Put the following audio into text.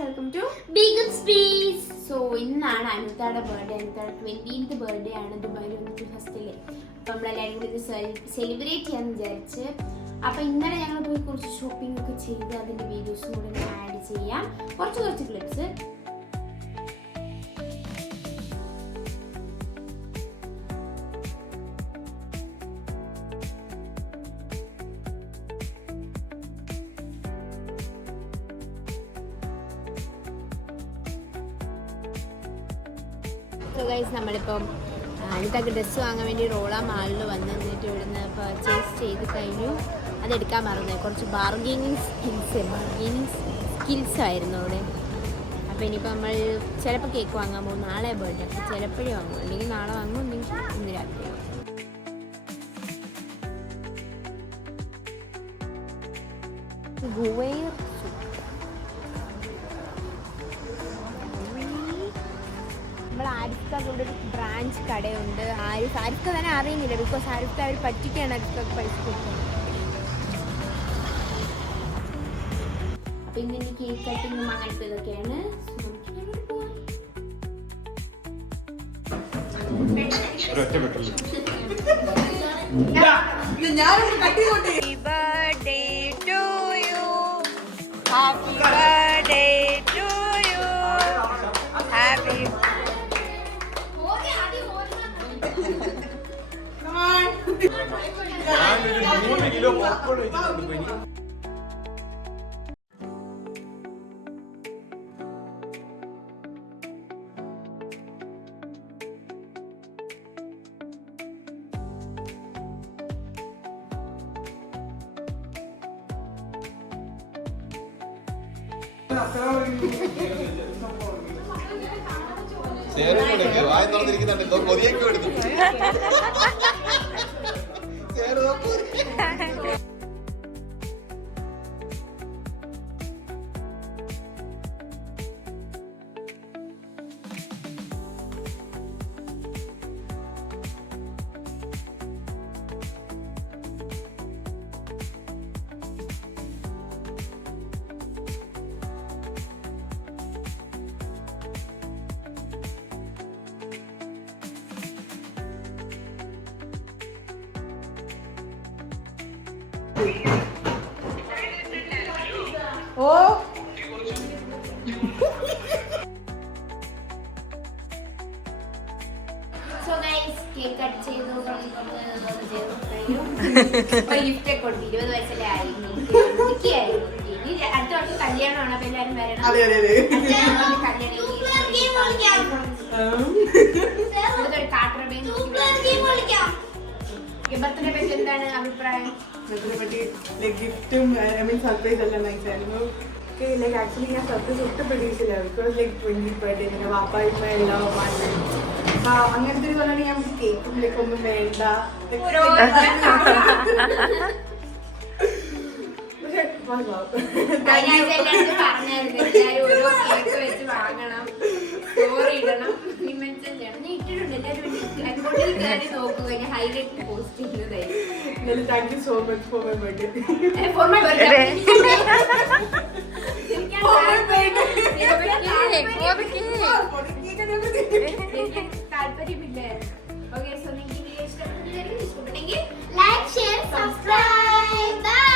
Welcome to Begum spice. So ഇന്നാണ് അനിതയുടെ birthday. അനിതയുടെ 20th birthday ആണ്. ദുബായിൽ വന്നിട്ട് ഫസ്റ്റില്. അപ്പം നമ്മളെല്ലാവരും കൂടി ഇത് സെലിബ്രേറ്റ് ചെയ്യാന്ന് വിചാരിച്ച്. അപ്പം ഇന്നലെ ഞങ്ങൾ പോയി കുറച്ച് ഷോപ്പിംഗ് ഒക്കെ ചെയ്ത് അതിൻ്റെ വീഡിയോസും കൂടെ ആഡ് ചെയ്യാം. കുറച്ച് ക്ലിപ്സ്. സോ ഗൈസ്, നമ്മളിപ്പം അനിതക്ക് ഡ്രസ്സ് വാങ്ങാൻ വേണ്ടി റോളാ മാളിൽ വന്ന് എന്നിട്ട് ഇവിടുന്ന് പർച്ചേസ് ചെയ്ത് കഴിഞ്ഞു. അതെടുക്കാൻ മറന്നു. കുറച്ച് ബാർഗെയിനിങ് സ്കിൽസ് ആയിരുന്നു അവിടെ. അപ്പോൾ ഇനിയിപ്പോൾ നമ്മൾ ചിലപ്പോൾ കേക്ക് വാങ്ങാൻ പോകും. നാളെ ബർത്ത്ഡേ. അപ്പോൾ ചിലപ്പോഴേ വാങ്ങും, അല്ലെങ്കിൽ നാളെ വാങ്ങും, അല്ലെങ്കിൽ ഇന്ന് രാത്രി വാങ്ങും. ഗുവൈർ നമ്മൾ ആരിഫ്ക്കാക്ക് ഇവിടെ ഒരു ബ്രാഞ്ച് കടയുണ്ട്. ആരിഫ്ക്ക തന്നെ അറിയുന്നില്ല, ബിക്കോസ് ആരിഫ്ക്ക അവർ പറ്റിക്കാണ് ആരിഫ്ക്കാക്ക് പൈസ കൊടുക്കുന്നത്. അപ്പം ഇന്ന് എനിക്ക് കേക്ക് കട്ടിങ്ങും അങ്ങനത്തെ ഇതൊക്കെയാണ്. സോ ഗൈസ്, കേക്ക് കട്ട് ചെയ്തു, ഗിഫ്റ്റ് ഒക്കെ കൊടുത്തു. 20 വയസ്സല്ലേ ആയി. അടുത്ത വർഷം കല്യാണമാണ്. അപ്പൊ എല്ലാരും വരണം. ബർത്ത്ഡേ പറ്റി എന്താണ് അഭിപ്രായം? ഗിഫ്റ്റും സർപ്രൈസ് എല്ലാം നയിച്ചായിരുന്നു. ആക്ച്വലി ഞാൻ സർപ്രൈസ് ഒട്ടും പ്രതീക്ഷിച്ചില്ല. ബിക്കോസ് 20th ബർത്ത്ഡേ പിന്നെ വാപ്പായ്മ എല്ലാം അങ്ങനത്തെ ഒരു കൊണ്ടാണ് ഞാൻ കേക്കും ഒന്നും വേണ്ട. Thank you so much for my birthday. For my birthday. താല്പര്യമില്ല. ഓക്കെ, സോ നിങ്ങൾക്ക് വീഡിയോ ഇഷ്ടപ്പെട്ടെങ്കിൽ ലൈക്ക്, ഷെയർ, സബ്സ്ക്രൈബ്. ബൈ.